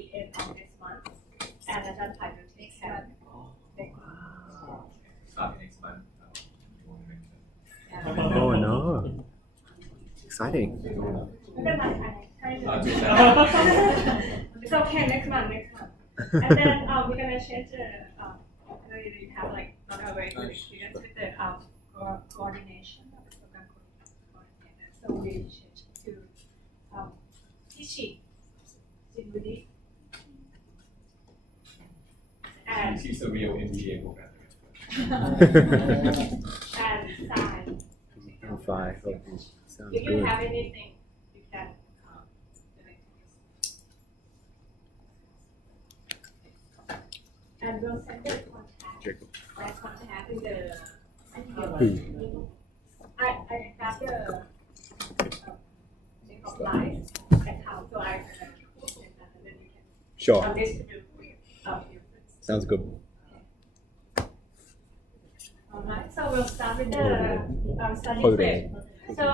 the end of next month, and at that time we'll take care. Next month. Starting next month. Yeah. Oh no. Exciting. ไม่เป็นไรค่ะให้ Ah, เลย just It's okay, next month. And then we're gonna change the we have like not a very good experience with the coordination of the program coordinator. So we change to teaching Jinwudi. And She's a real MBA program. and Sai. Five. Okay. Sounds If you good. have anything, you can direct to this. And we'll send the contact. Jacob. That contact in the. Who? I have the Jacob Live account, so I can send that, and then you can Sure. distribute with your friends. Sounds good. Alright, so we'll start with the study Hold trip. it. So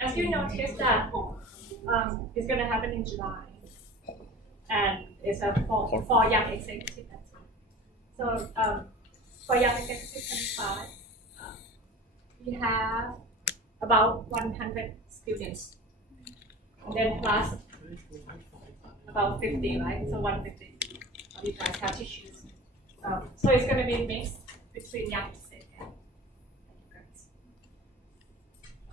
as you notice that it's going to happen in July, and it's for young executive. So for young executive 25, we have about 100 students, and then plus about 50, right? So 150. You guys have to choose. So it's going to be mixed between young executive and girls.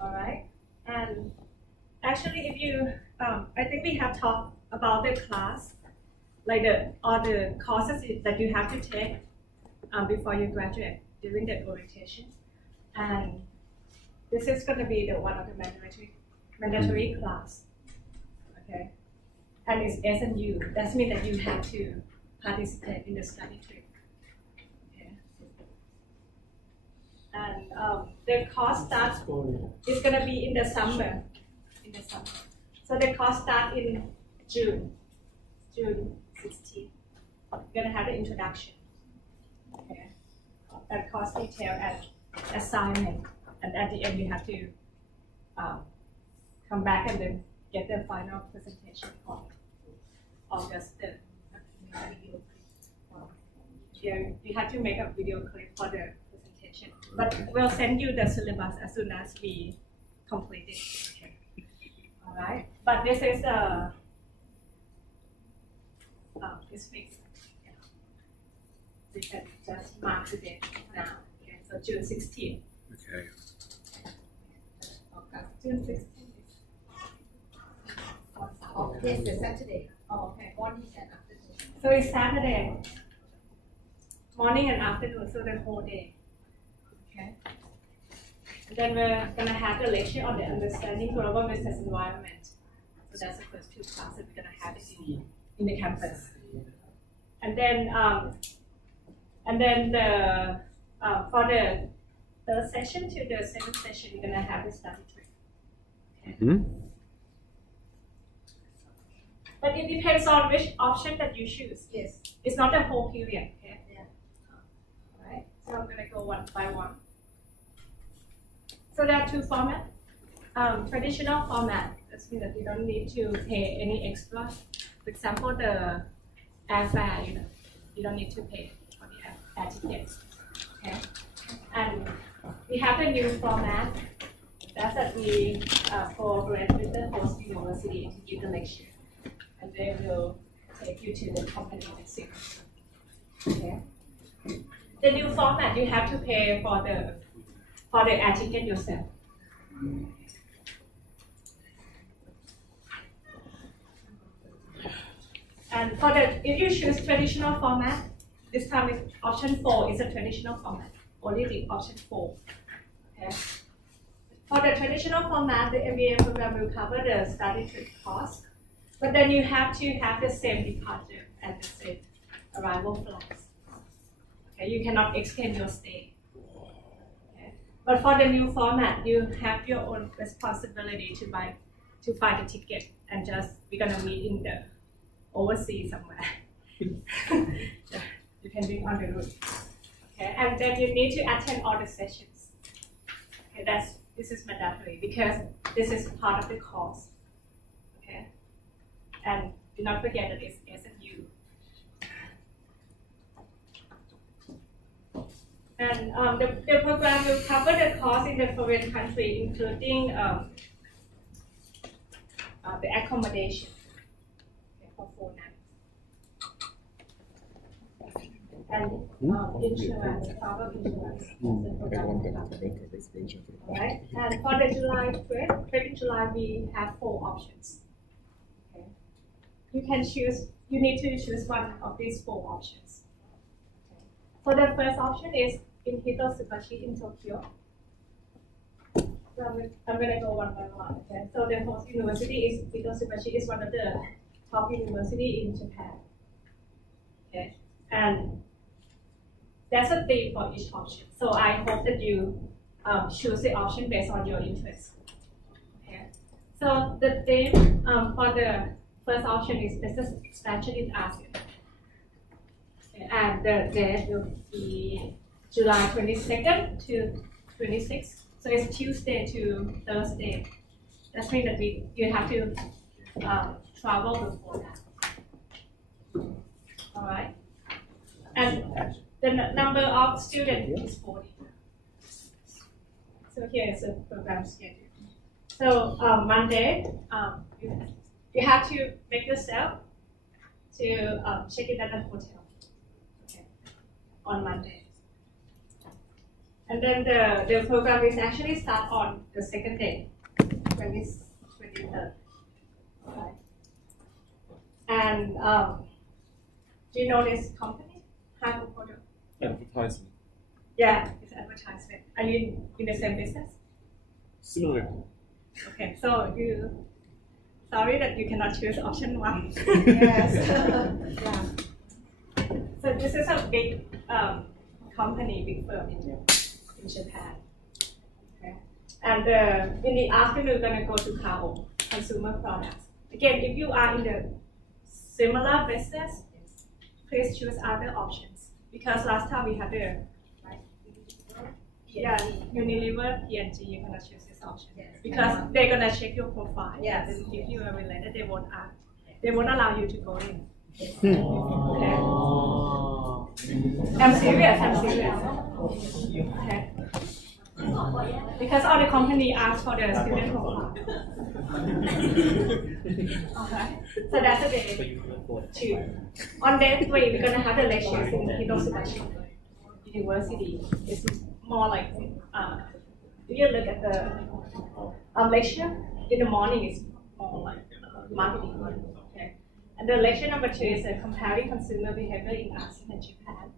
All right, and actually, if you, I think we have talked about the class, like all the courses that you have to take before you graduate during the orientation, and this is going to be the one of the mandatory class, okay? And it's SNU. That means that you have to participate in the study trip. And the course starts is going to be in the summer. So the course starts in June 16th. We're going to have the introduction. Okay. And course detail and assignment. And at the end, you have to come back and then get the final presentation on August 3rd. You have to make a video clip for the presentation. But we'll send you the syllabus as soon as we complete it. Okay. All right. But this is it's fixed. Yeah. You can just mark the date now. Okay. So June 16th. Okay. June 16th. Yes, the Saturday. Oh, okay. Morning and afternoon. So it's Saturday, morning and afternoon, so the whole day. Okay. And then we're gonna have the lecture on the understanding global business environment. So that's the first two classes we're gonna have it in the campus. And then the for the third session to the seventh session, we're gonna have the study trip. Okay. Hmm? But it depends on which option that you choose. Yes. It's not a whole period. Okay. Yeah. Alright, so I'm gonna go one by one. So there are two formats. Traditional format, that means that you don't need to pay any extra. For example, the airfare, you don't need to pay for the air tickets. Okay. And we have the new format. That's that we cooperate with the host university to give the lecture. And they will take you to the company visit. Okay. The new format, you have to pay for the air ticket yourself. And if you choose traditional format, this time is option 4 is a traditional format. Only the option 4. Okay. For the traditional format, the MBA program will cover the study trip cost, but then you have to have the same departure and the same arrival flights. Okay, you cannot extend your stay. Okay. But for the new format, you have your own responsibility to find the ticket and we're gonna meet in the overseas somewhere. Depending on the route. Okay, and then you need to attend all the sessions. Okay, this is mandatory because this is part of the course. Okay, and do not forget that it's SFU. And the program will cover the cost in the foreign country, including the accommodation for 4 nights. And insurance, travel insurance. Right? And for the July trip in July, we have 4 options. Okay. You need to choose one of these 4 options. Okay. So the first option is in Hitotsubashi in Tokyo. So I'm going to go one by one. Okay. So the host university is Hitotsubashi is one of the top university in Japan. Okay. And that's a theme for each option. So I hope that you choose the option based on your interest. Okay. So the theme for the first option is business expansion in ASEAN. Okay. And the date will be July 22nd to 26th. So it's Tuesday to Thursday. That means that you have to travel before that. All right. And the number of students is 40. So here is the program schedule. So Monday, you have to make yourself to check in at the hotel, okay, on Monday. And then the program is actually start on the second day, 23rd. Okay. And do you know this company? Hakukodo? Advertisement. Yeah, it's advertisement. Are you in the same business? Similar. Okay, so sorry that you cannot choose option 1. Yes. Yeah. So this is a big company, big firm in Japan. Okay. And in the afternoon, we're going to go to Kao, consumer products. Again, if you are in the similar business, please choose other options. Because last time we had the Unilever, P&G, you cannot choose this option. Yes. Because they're going to check your profile. Yes. And if you are related, they won't allow you to go in. Okay. I'm serious. Okay. Because all the company asks for the student profile. Okay. So that's the day 2. On day 3, we're going to have the lectures in Hitotsubashi University. It's more like, if you look at the lecture, in the morning is more like marketing. Okay. And the lecture number 2 is comparing consumer behavior in ASEAN and Japan.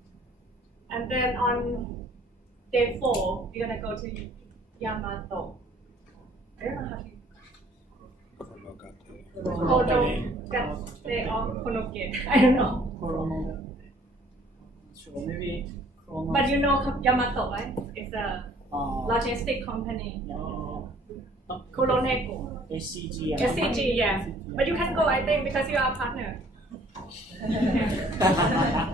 And then on day 4, we're going to go to Yamato. I don't know how to Konoke. I don't know. So maybe But you know Yamato, right? It's a logistic company. Kuroneko. SCG. SCG, yeah. But you can go, I think, because you are a partner.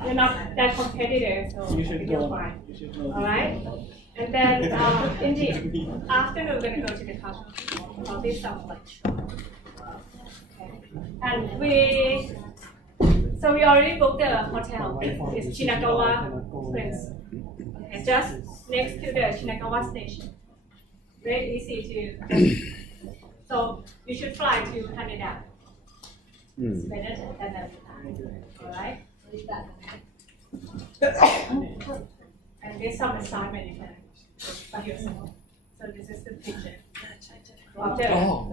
You're not that competitive, so You should you're go. fine. You should go. All right. And then in the afternoon, we're gonna go to the cultural probably some lunch. Okay. And we already booked the hotel. It's Shinagawa Place. Okay, just next to the Shinagawa station. Very easy to. So you should fly to Haneda. It's better than that. All right. And there's some assignment you can by yourself. So this is the picture of the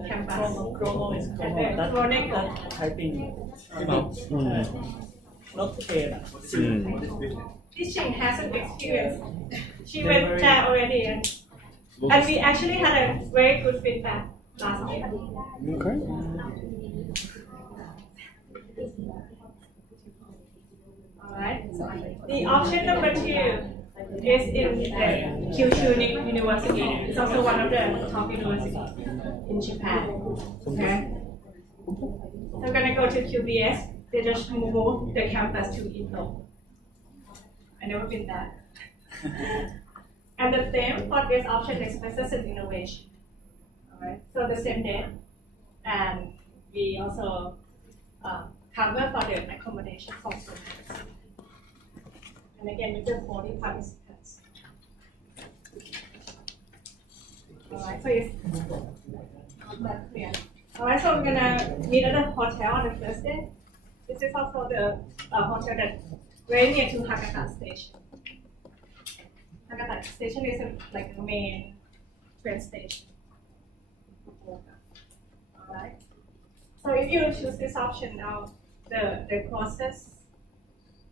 campus. Chrono is And chrono. then That Chroneco. typing. Not K. Teaching has an experience. She went there already, and we actually had a very good feedback last year. Okay. All right. The option number 2 is in the Kyushu University. It's also one of the top universities in Japan. Okay. So we're gonna go to QBS. They just moved the campus to Ito. I've never been there. And the theme for this option is business and innovation. All right. So the same day, and we also cover for the accommodation for students. And again, with the 40 participants. Alright, so it's not clear. Alright, so we're gonna meet at the hotel on the first day. This is also the hotel that very near to Hakata Station. Hakata Station is like the main train station. Alright. So if you choose this option now, the closest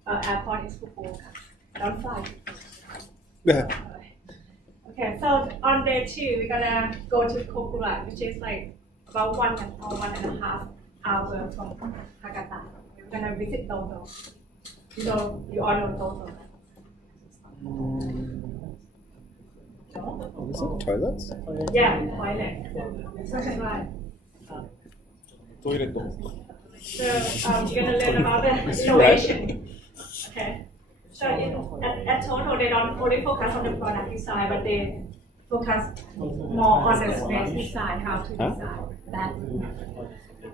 airport is Fukuoka. Don't fly. Okay, so on day 2, we're gonna go to Kokura, which is like about 1.5 hours from Hakata. We're gonna visit Toto. So you all know Toto. No? Is it toilets? Yeah, toilet. So right. Toilet. So you're gonna learn about the innovation. Okay. So at Toto, they don't only focus on the product design, but they focus more on the space design, how to design that.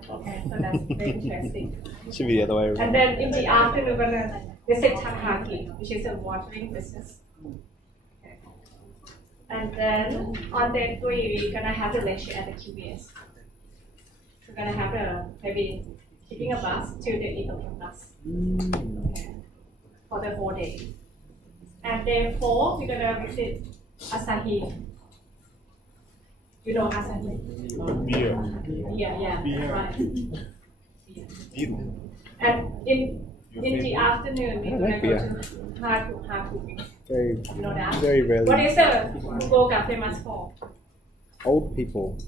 Okay, so that's very interesting. Should be the other way around. And then in the afternoon, we're gonna visit Takahaki, which is a watering business. Okay. And then on day 3, we're gonna have the lecture at the QBS. We're gonna have maybe taking a bus to the Ethiopian bus. Okay. For the whole day. And day 4, we're gonna visit Asahi. You know Asahi? Beer. Yeah, Beer. right. Beer. And in the afternoon, we're gonna go to Haku. Very, You know that? very rarely. What is the Fukuoka famous for? Old people.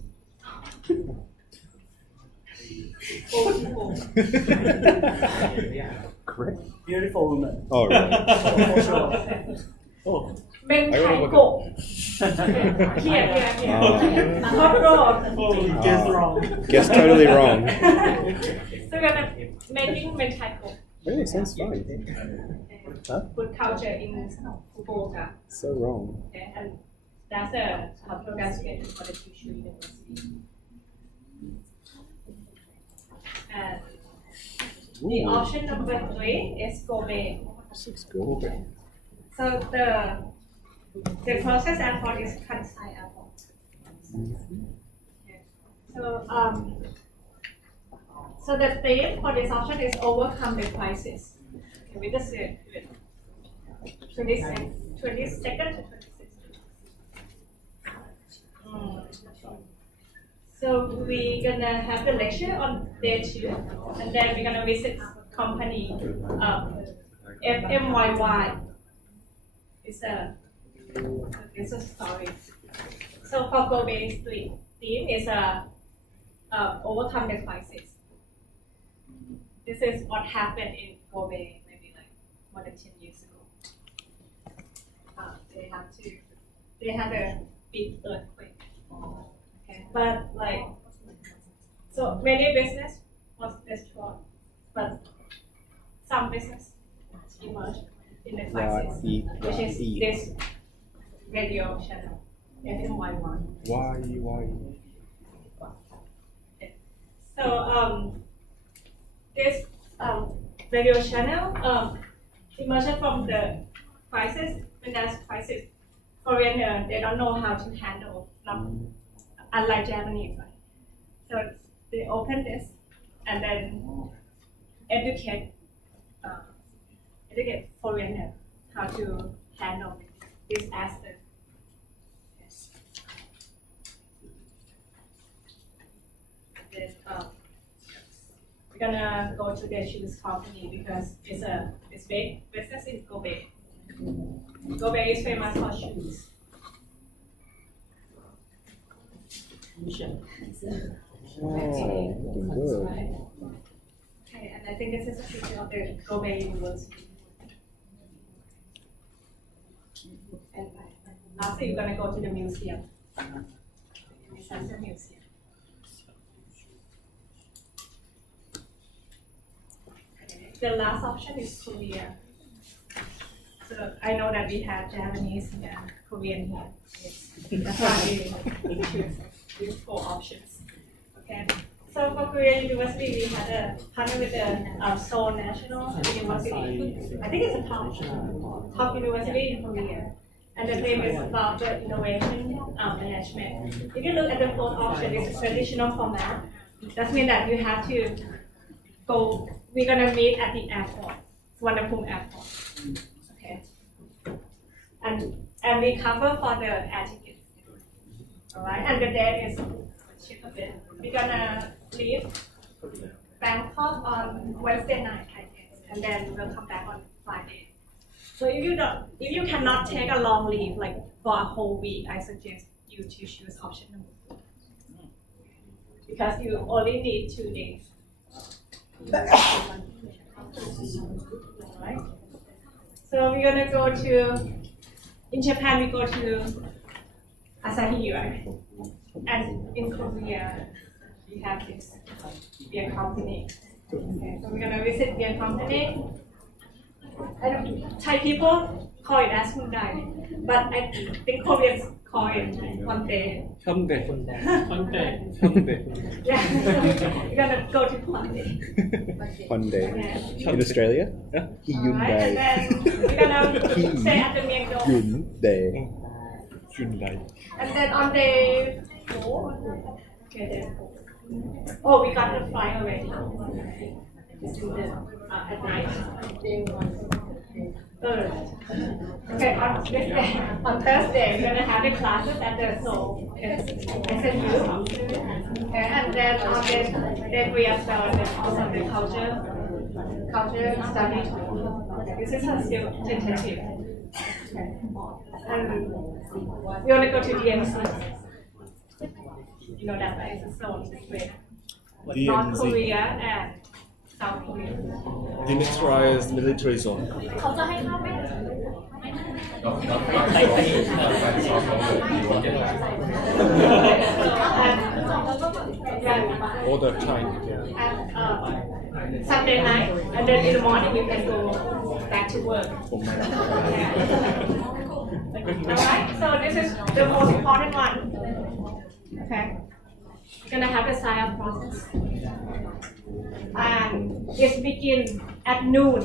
Old people. Correct. Beautiful woman. Oh, right. For sure. Oh. Men I Thai wanna Go. Here. Hot road. Oh, you guessed wrong. Guess totally wrong. So we're gonna making Men Thai Go. Really, sounds fun. Huh? Food culture in Fukuoka. So wrong. Okay, and that's a program schedule for the Kyushu University. And the option number 3 is Kobe. This looks good. So the closest airport is Kansai Airport. Okay. So the theme for this option is overcome the crisis. Okay, we just say 22nd to 26th. So we're gonna have the lecture on day 2, and then we're gonna visit company FMYY. It's a story. So for Kobe's theme is overcome the crisis. This is what happened in Kobe maybe like more than 10 years ago. They had a big earthquake. Okay, but like, so many business was destroyed, but some business emerged in the crisis, which is this radio channel, FMY1. Why? So this radio channel emerged from the crisis. When there's crisis, foreigners they don't know how to handle, unlike Japanese. Right? So they open this and then educate foreigners how to handle this aspect. Then, we're gonna go to the shoes company because it's big business in Kobe. Kobe is famous for shoes. Oh, looking good. Okay, and I think this is a picture of the Kobe University. And lastly, you're gonna go to the museum. Disaster Museum. Okay. The last option is Korea. So I know that we have Japanese and Korean here. Yes. That's why we choose these 4 options. Okay. So for Korea University, we had a partner with the Seoul National University. I think it's a top university in Korea. And the theme is about the innovation management. If you look at the fourth option, it's a traditional format. That means that you have to go, we're gonna meet at the airport, Suvarnabhumi Airport. Okay. And we cover for the air tickets. Alright, and the date is cheap a bit. We're gonna leave Bangkok on Wednesday night, I guess, and then we'll come back on Friday. So if you cannot take a long leave, like for a whole week, I suggest you to choose option number 4. Because you only need 2 days. Alright. So we're gonna go to, in Japan we go to Asahi, right? And in Korea, we have this beer company. Okay, so we're gonna visit beer company. And Thai people call it as Hyundai, but I think Koreans call it Hyundai. 현대. Contact. 현대. Yeah, we're gonna go to Hyundai. Hyundai. Yeah. In Australia? Yeah. Alright, and then we're gonna stay at the Myeongdong. Hyundai. Hyundai. And then on day 4, okay, day 4. Oh, we got the flight already. It's in the, at night. Okay, on this day, on Thursday, we're gonna have the classes at the Seoul SMU. Okay, and then on this, then we have also the culture study tour. This is still tentative. Okay. And we want to go to DMZ. You know that place is Seoul, it's great. North Korea and South Korea. Demilitarized military zone. เขาจะให้เข้าไหม All the time. And Sunday night, and then in the morning you can go back to work. Alright, so this is the most important one. Okay. You're gonna have the sign up process. And it begins at noon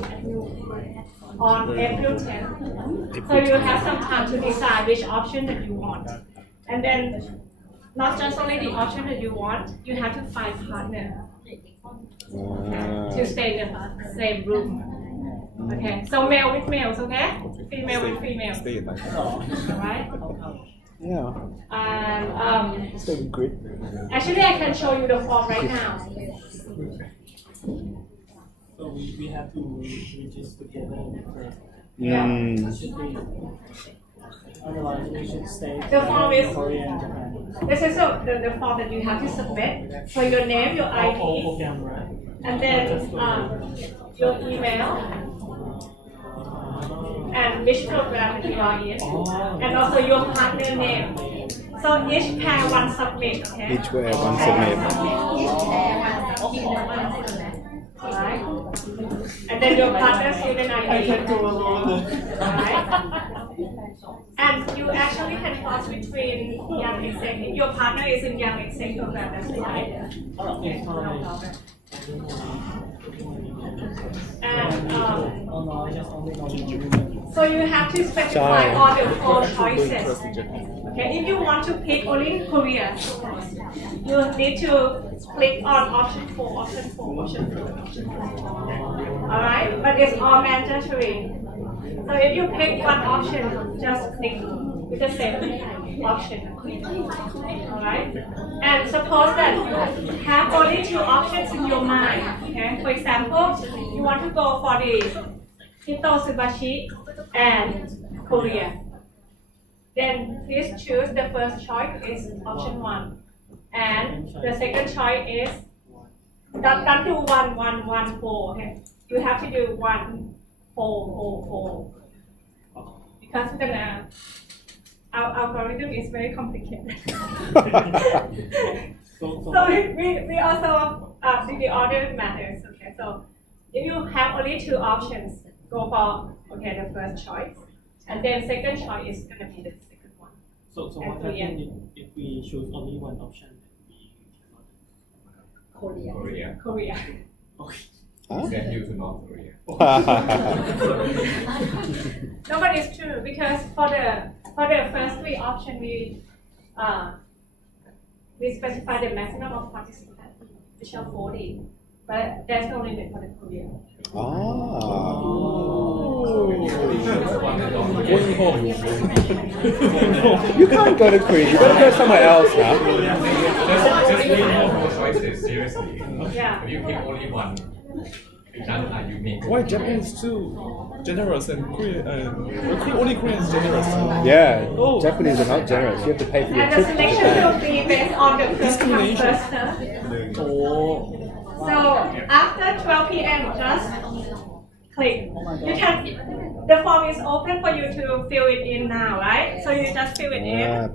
on April 10th. So you have some time to decide which option that you want. And then not just only the option that you want, you have to find partner to stay in the same room. Okay, so male with males, okay? Female with females. Stay in like Alright? Yeah. And Stay with grid. actually I can show you the form right now. So we have to register together first. Mm. Otherwise, we should stay The form is- Korea and Japan. This is the form that you have to submit. So your name, your Whole ID, program, right? and then your email, and which program that you are in, and also your partner name. So each pair one submit, okay? Each way one submit. Alright. And then your partner student I ID. can't go alone. Alright. And you actually can cross between young exec. If your partner is in young exec program, that's fine. Okay, fine. And Oh no, I just only know one. so you have to specify all the 4 choices. Okay, if you want to pick only Korea, you need to click on option 4, option 4, option 4, option 4. Alright, but it's all mandatory. So if you pick one option, just click with the same option. Alright? And suppose that you have only 2 options in your mind. Okay? For example, you want to go for the Hitotsubashi and Korea. Then please choose the first choice is option 1. And the second choice is don't do 1, 1, 1, 4. Okay? You have to do 1, 4, 4, 4. Because our algorithm is very complicated. So we also do the order matters. Okay, so if you have only 2 options, go for the first choice, and then second choice is gonna be the second one. So what happens if we choose only one option? We Korea. Korea. Korea. Huh? Send you to North Korea. No, but it's true because for the first three options we specify the maximum of participants, which are 40, but there's no limit for the Korea. You can't go to Korea. You gotta go somewhere else now. Just make more choices, seriously. Yeah. If you pick only one, you make. Why Japanese too generous and Korean only Korean is generous. Yeah, Oh. Japanese are not generous. You have to pay for your And the trip to selection Japan. will be based on the first come first serve. Oh. So after 12 p.m. just click. You can. The form is open for you to fill it in now, right? So you just fill it in, and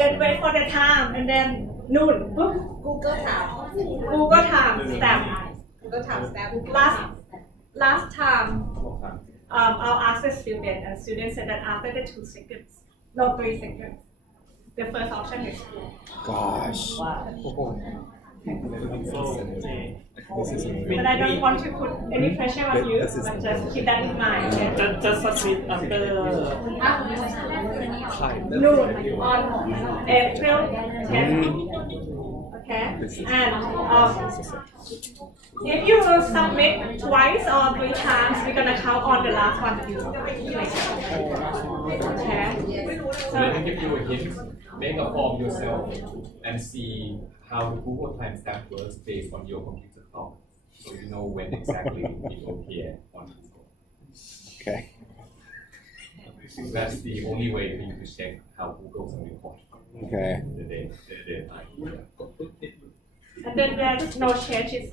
then Preparation. wait for the time, and then noon, boop, Google Time. Google time stamp. Google Time stamp. Last time, I'll ask the student, and student said that after the 2 seconds, no 3 seconds, the first option is full. Gosh. But I don't want to put any pressure on you, but just keep that in mind. Yeah? Just submit after Noon on April 10th. Okay, and if you submit twice or 3 times, we're gonna count on the last one you click. Okay. So let me give you a hint. Make a form yourself and see how the Google timestamp works based on your computer clock. So you know when exactly it will appear on Google. Okay. That's the only way for you to check how Google's going to report Okay. the day time. And then there's no change. It's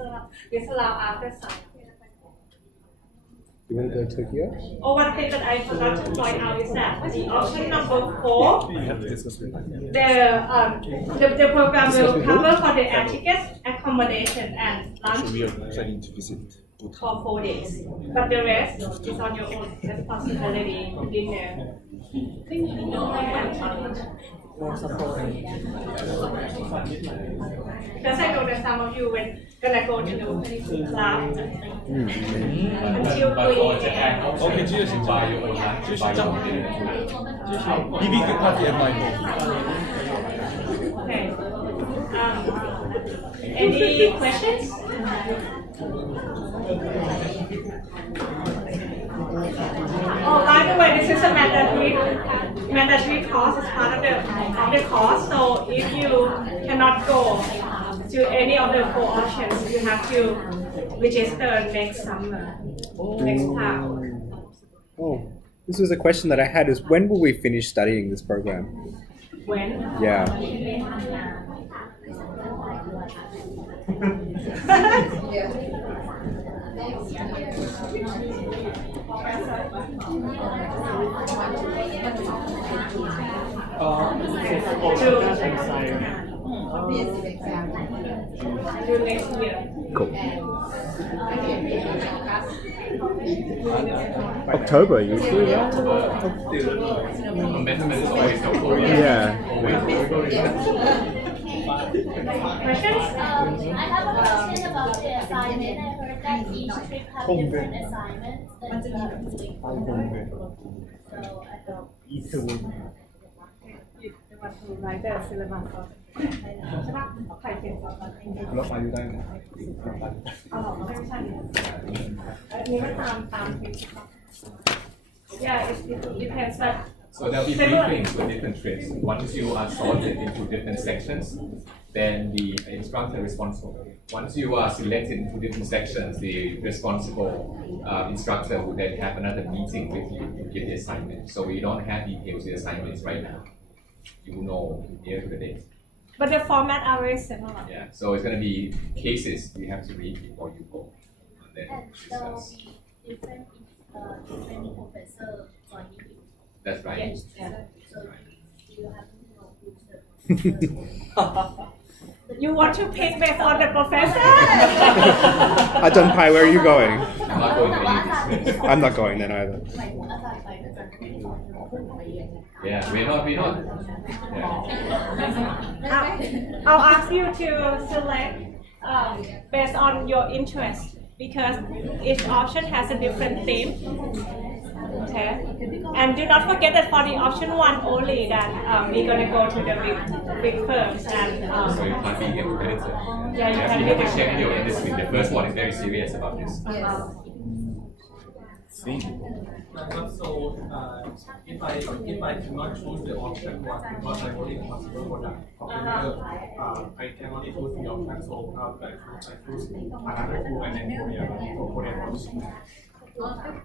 allowed after sign. You want to go to Tokyo? Oh, one thing that I forgot to point out is that the option number 4, We have to discuss with the program will cover for the air tickets, accommodation, and lunch we are planning to visit. for 4 days. But the rest is on your own responsibility, dinner. more support. Because I know that some of you were gonna go to the club until But for 3 Japan, a.m. also Okay, you can buy your own lunch, buy your own dinner. Leaving the party at my home. Okay. Any questions? Oh, by the way, this is a mandatory course as part of the course. So if you cannot go to any of the 4 options, you have to register next summer, next time. Oh, this was a question that I had: is when will we finish studying this program? When? Yeah. Comprehensive exam. Do next year. Cool. Class. October usually, right? Amendments based on Korea. Yeah. Questions? I have a question about the assignment. I heard that each trip has different assignments that you have to take over. So I don't. You want to write the syllabus of ใช่ปะใครเขียนก่อน เราไปอยู่ได้นะ อ๋อไม่ใช่อันนี้มันตามคลิปใช่ปะ Yeah, it depends. But So there'll be 3 things for different trips. Once you are sorted into different sections, then the instructor responsible. Once you are selected into different sections, the responsible instructor will then have another meeting with you to give the assignment. So we don't have details of the assignments right now. You will know near to the date. But the format are very similar. Yeah. So it's going to be cases you have to read before you go. And then And there will discuss. be different professors joining you. That's right. Yes. Yeah. So you have to know who's the professor. You want to pick based on the professor? Ajahn Pai, where are you going? I'm not going to any of this. I'm not going then either. Yeah, we're not. Yeah. I'll ask you to select based on your interest because each option has a different theme. Okay, and do not forget that for the option 1 only that we're gonna go to the big firms and So you can't be competitive. Yeah, you can you be have to check competitive. your industry. The first one is very serious about this. So if I cannot choose the option one because I only consider product I can only choose the option so I choose another two and then Korea for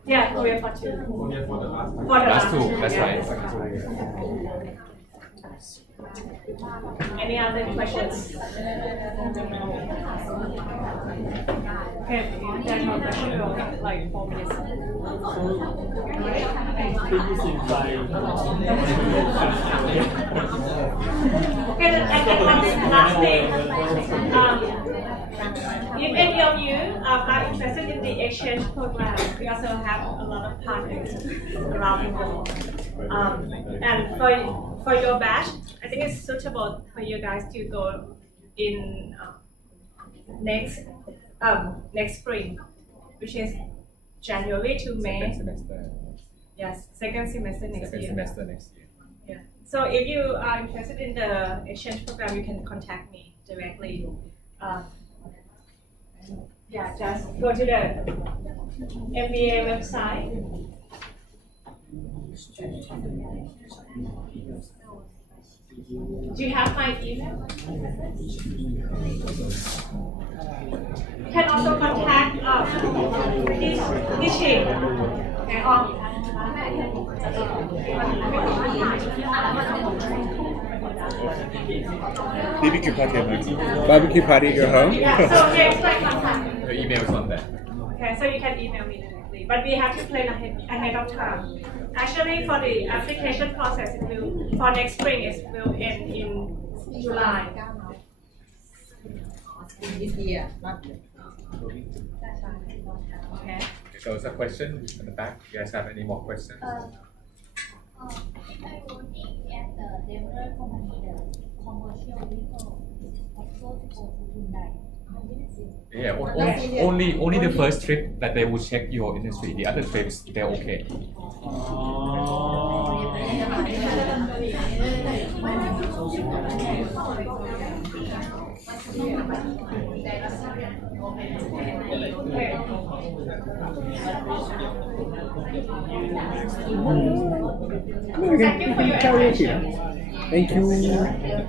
yeah, Korea for 2. Korea for the last. For the Last two, that's yeah. right. Any other questions? Okay, there's no question. We'll have like 4 minutes. Okay, and one last thing. If any of you are interested in the exchange program, we also have a lot of partners around the world. And for your batch, I think it's suitable for you guys to go in next spring, which is January to May. Second semester. Yes, second semester next Second year. semester next year. Yeah. So if you are interested in the exchange program, you can contact me directly. Yeah, just go to the MBA website. Do you have my email? You can also contact teaching. Okay, BBQ party at Max. Barbecue party at your home? Yeah, so next like contact. Your email is on there. Okay, so you can email me directly, but we have to plan ahead of time. Actually, for the application process, it will for next spring it will end in July. This year, not Okay. So it's a question in the back. You guys have any more questions? I working at the developer company, the commercial vehicle. Is it possible to go to Hyundai? Yeah, only the first trip that they will check your industry. The other trips they're okay. Thank you for your attention. Thank you.